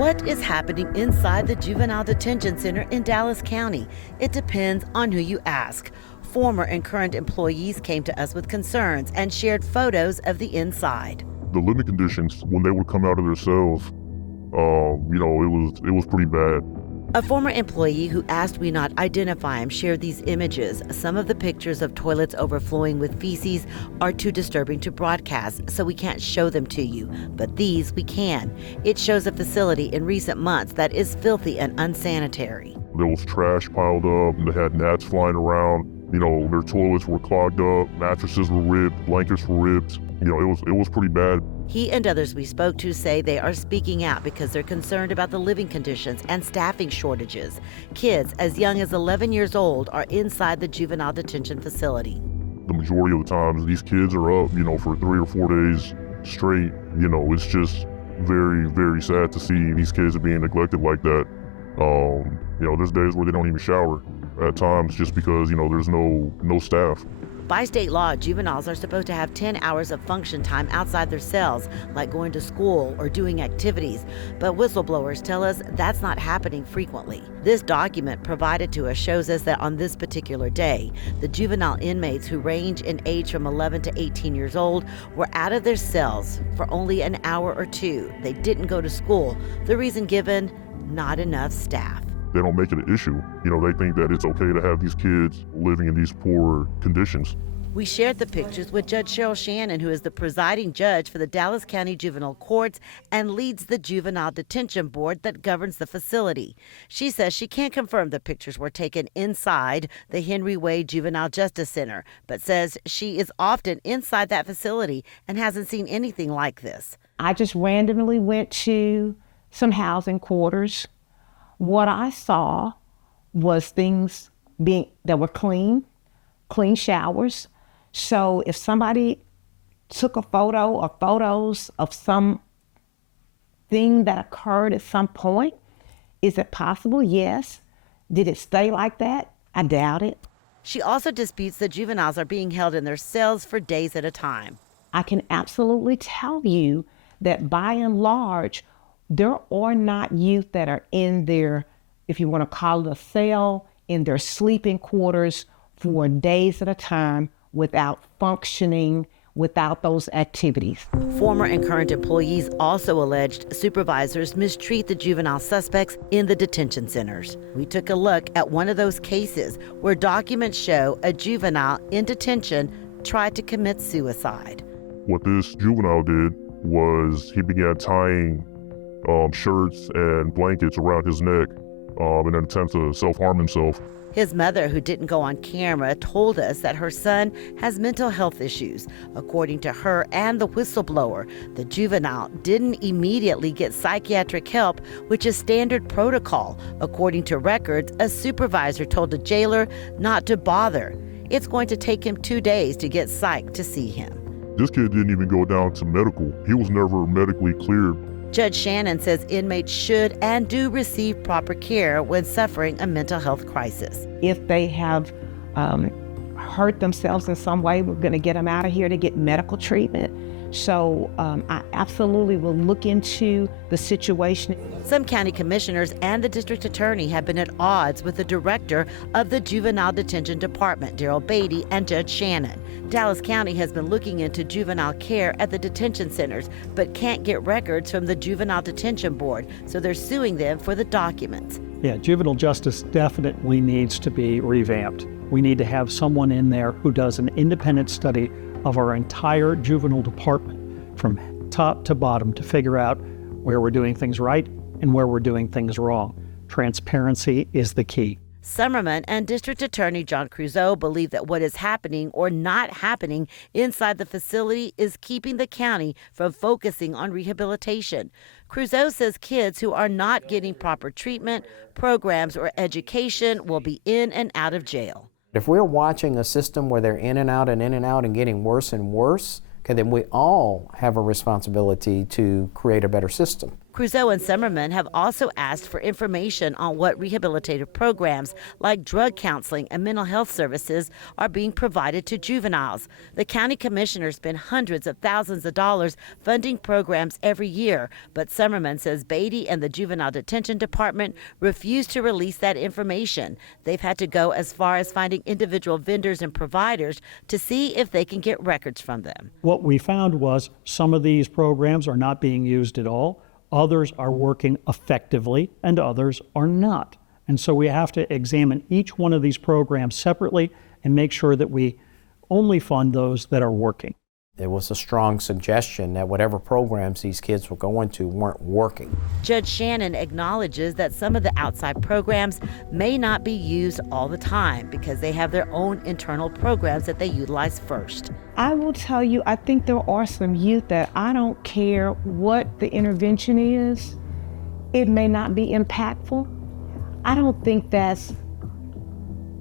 What is happening inside the Juvenile Detention Center in Dallas County? It depends on who you ask. Former and current employees came to us with concerns and shared photos of the inside. The living conditions, when they would come out of their cells, it was pretty bad. A former employee who asked we not identify him shared these images. Some of the pictures of toilets overflowing with feces are too disturbing to broadcast, so we can't show them to you. But these we can. It shows a facility in recent months that is filthy and unsanitary. There was trash piled up, and they had gnats flying around. Their toilets were clogged up, mattresses were ripped, blankets were ripped. It was pretty bad. He and others we spoke to say they are speaking out because they're concerned about the living conditions and staffing shortages. Kids as young as 11 years old are inside the juvenile detention facility. The majority of the times, these kids are up, for 3 or 4 days straight. It's just very, very sad to see these kids are being neglected like that. There's days where they don't even shower at times just because, there's no staff. By state law, juveniles are supposed to have 10 hours of function time outside their cells, like going to school or doing activities. But whistleblowers tell us that's not happening frequently. This document provided to us shows us that on this particular day, the juvenile inmates who range in age from 11 to 18 years old were out of their cells for only an hour or two. They didn't go to school. The reason given, not enough staff. They don't make it an issue. They think that it's okay to have these kids living in these poor conditions. We shared the pictures with Judge Cheryl Shannon, who is the presiding judge for the Dallas County Juvenile Courts and leads the Juvenile Detention Board that governs the facility. She says she can't confirm the pictures were taken inside the Henry Wade Juvenile Justice Center, but says she is often inside that facility and hasn't seen anything like this. I just randomly went to some housing quarters. What I saw was things that were clean showers. So if somebody took a photo or photos of some thing that occurred at some point, is it possible? Yes. Did it stay like that? I doubt it. She also disputes that juveniles are being held in their cells for days at a time. I can absolutely tell you that by and large, there are not youth that are in their, if you want to call it a cell, in their sleeping quarters for days at a time without functioning, without those activities. Former and current employees also alleged supervisors mistreat the juvenile suspects in the detention centers. We took a look at one of those cases where documents show a juvenile in detention tried to commit suicide. What this juvenile did was he began tying shirts and blankets around his neck in an attempt to self-harm himself. His mother, who didn't go on camera, told us that her son has mental health issues. According to her and the whistleblower, the juvenile didn't immediately get psychiatric help, which is standard protocol. According to records, a supervisor told the jailer not to bother. It's going to take him 2 days to get psych to see him. This kid didn't even go down to medical. He was never medically cleared. Judge Shannon says inmates should and do receive proper care when suffering a mental health crisis. If they have hurt themselves in some way, we're going to get them out of here to get medical treatment. So I absolutely will look into the situation. Some county commissioners and the district attorney have been at odds with the director of the Juvenile Detention Department, Daryl Beatty, and Judge Shannon. Dallas County has been looking into juvenile care at the detention centers, but can't get records from the Juvenile Detention Board, so they're suing them for the documents. Yeah, juvenile justice definitely needs to be revamped. We need to have someone in there who does an independent study of our entire juvenile department from top to bottom to figure out where we're doing things right and where we're doing things wrong. Transparency is the key. Summerman and District Attorney John Creuzot believe that what is happening or not happening inside the facility is keeping the county from focusing on rehabilitation. Creuzot says kids who are not getting proper treatment, programs, or education will be in and out of jail. If we're watching a system where they're in and out and getting worse and worse, okay, then we all have a responsibility to create a better system. Crusoe and Summerman have also asked for information on what rehabilitative programs like drug counseling and mental health services are being provided to juveniles. The county commissioners spend hundreds of thousands of dollars funding programs every year, but Summerman says Beatty and the Juvenile Detention Department refuse to release that information. They've had to go as far as finding individual vendors and providers to see if they can get records from them. What we found was some of these programs are not being used at all. Others are working effectively and others are not. And so we have to examine each one of these programs separately and make sure that we only fund those that are working. There was a strong suggestion that whatever programs these kids were going to weren't working. Judge Shannon acknowledges that some of the outside programs may not be used all the time because they have their own internal programs that they utilize first. I will tell you, I think there are some youth that I don't care what the intervention is, it may not be impactful. I don't think that's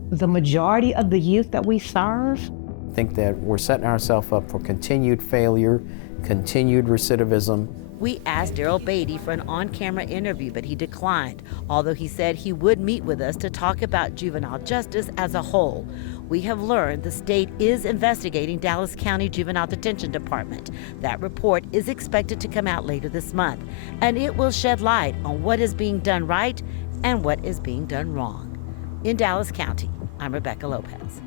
the majority of the youth that we serve. I think that we're setting ourselves up for continued failure, continued recidivism. We asked Daryl Beatty for an on-camera interview, but he declined, although he said he would meet with us to talk about juvenile justice as a whole. We have learned the state is investigating Dallas County Juvenile Detention Department. That report is expected to come out later this month, and it will shed light on what is being done right and what is being done wrong. In Dallas County, I'm Rebecca Lopez.